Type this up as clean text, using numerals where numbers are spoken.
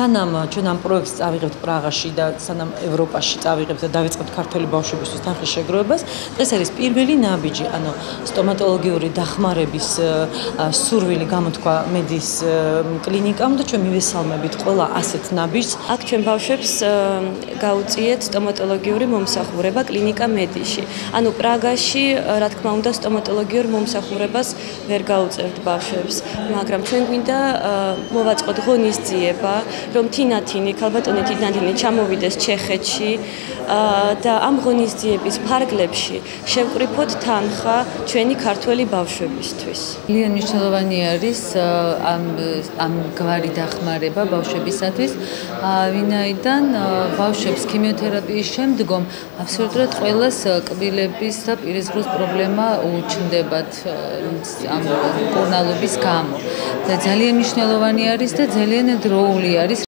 სანამ ჩვენ ამ პროექტს წავიღებთ პრაღაში და სანამ ევროპაში წავიღებთ და დავიწყებთ ქართველი ბავშვებისთვის თანხის შეგროვებას, დღეს არის პირველი ნაბიჯი, ანუ სტომატოლოგიური დახმარების სურვილი გამოთქვა მედის კლინიკამ და ჩვენ მივესალმებით ყველა ასეთ ნაბიჯს. აქ ჩვენ ბავშვებს გაუწიეთ სტომატოლოგიური მომსახურება კლინიკა მედიში. ანუ პრაღაში, რა თქმა უნდა, სტომატოლოგიურ მომსახურებას ვერ გაუწევთ ბავშვებს, მაგრამ ჩვენ გვინდა მოვაწყოთ ღონისძიება, რომ თინათინი, ქალბატონი თინათინი ჩამოვიდეს ჩეხეთში და ამ ღონისძიების ფარგლებში შევკრიფოთ თანხა ჩვენი ქართველი ბავშვებისთვის. ძალიან მნიშვნელოვანი არის ამ გვარი დახმარება ბავშვებისათვის, ვინაიდან ბავშვებს ქიმიოთერაპიის შემდგომ აბსოლუტურად ყველას კბილების და პირისგრუს პრობლემა უჩნდებათ ამ მკურნალობის გამო. და ძალიან მნიშვნელოვანი არის და ძალიან დროული არის